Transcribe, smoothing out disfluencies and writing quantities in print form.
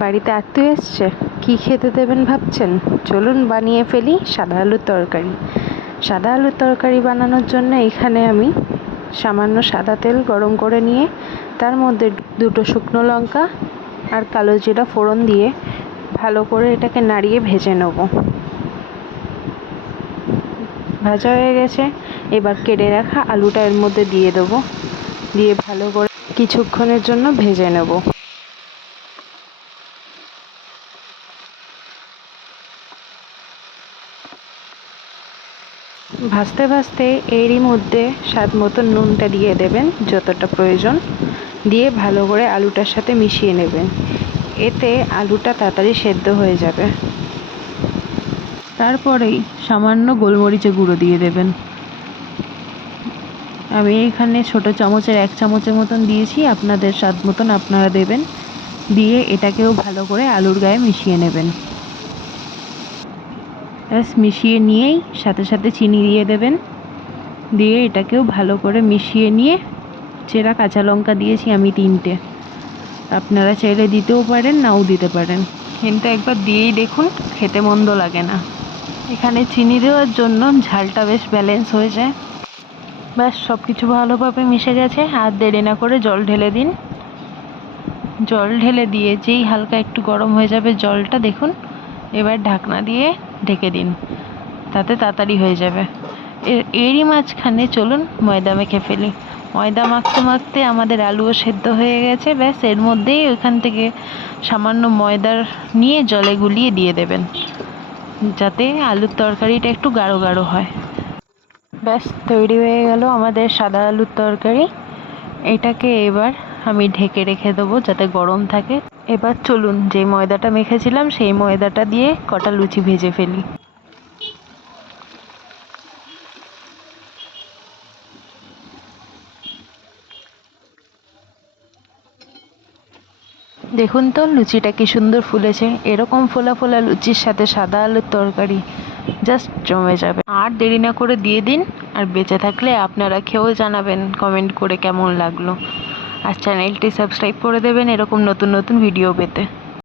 বাড়িতে আত্মীয় এসছে, কি খেতে দেবেন ভাবছেন? চলুন বানিয়ে ফেলি সাদা আলুর তরকারি। সাদা আলুর তরকারি বানানোর জন্য এখানে আমি সামান্য সাদা তেল গরম করে নিয়ে তার মধ্যে দুটো শুকনো লঙ্কা আর কালো জিরা ফোড়ন দিয়ে ভালো করে এটাকে নাড়িয়ে ভেজে নেব। ভাজা হয়ে গেছে, এবার কেটে রাখা আলুটা এর মধ্যে দিয়ে দেবো, দিয়ে ভালো করে কিছুক্ষণের জন্য ভেজে নেব। ভাজতে ভাজতে এরই মধ্যে স্বাদ মতো নুনটা দিয়ে দেবেন যতটা প্রয়োজন, দিয়ে ভালো করে আলুটার সাথে মিশিয়ে নেবেন। এতে আলুটা তাড়াতাড়ি সেদ্ধ হয়ে যাবে। তারপরেই সামান্য গোলমরিচের গুঁড়ো দিয়ে দেবেন। আমি এখানে ছোট চামচের 1 চামচের মতন দিয়েছি, আপনাদের স্বাদ মতন আপনারা দেবেন। দিয়ে এটাকেও ভালো করে আলুর গায়ে মিশিয়ে নেবেন। মিশিয়ে নিয়েই সাথে সাথে চিনি দিয়ে দেবেন, দিয়ে এটাকেও ভালো করে মিশিয়ে নিয়ে চেরা কাঁচা লঙ্কা দিয়েছি আমি 3টে, আপনারা চাইলে দিতেও পারেন নাও দিতে পারেন, কিন্তু একবার দিয়েই দেখুন, খেতে মন্দ লাগে না। এখানে চিনি দেওয়ার জন্য ঝালটা বেশ ব্যালেন্স হয়ে যায়। ব্যাস সব কিছু ভালোভাবে মিশে গেছে, আর দেরি না করে জল ঢেলে দিন। জল ঢেলে দিয়ে যেই হালকা একটু গরম হয়ে যাবে জলটা, দেখুন এবার ঢাকনা দিয়ে ঢেকে দিন, তাতে তাড়াতাড়ি হয়ে যাবে। এরই মাঝখানে চলুন ময়দা মেখে ফেলি। ময়দা মাখতে মাখতে আমাদের আলুও সেদ্ধ হয়ে গেছে। ব্যাস এর মধ্যেই ওইখান থেকে সামান্য ময়দার নিয়ে জলে গুলিয়ে দিয়ে দেবেন, যাতে আলুর তরকারিটা একটু গাঢ় গাঢ় হয়। ব্যাস তৈরি হয়ে গেল আমাদের সাদা আলুর তরকারি। এটাকে এবার আমি ঢেকে রেখে দেবো যাতে গরম থাকে। এবার চলুন যে ময়দাটা মেখেছিলাম সেই ময়দাটা দিয়ে কটা লুচি ভেজে ফেলি। দেখুন তো লুচিটা কি সুন্দর ফুলেছে। এরকম ফোলা ফোলা লুচির সাথে সাদা আলুর তরকারি জাস্ট জমে যাবে। আর দেরি না করে দিয়ে দিন, আর বেঁচে থাকলে আপনারা খেয়েও জানাবেন কমেন্ট করে কেমন লাগলো। আর চ্যানেলটি সাবস্ক্রাইব করে দেবেন এরকম নতুন নতুন ভিডিও পেতে।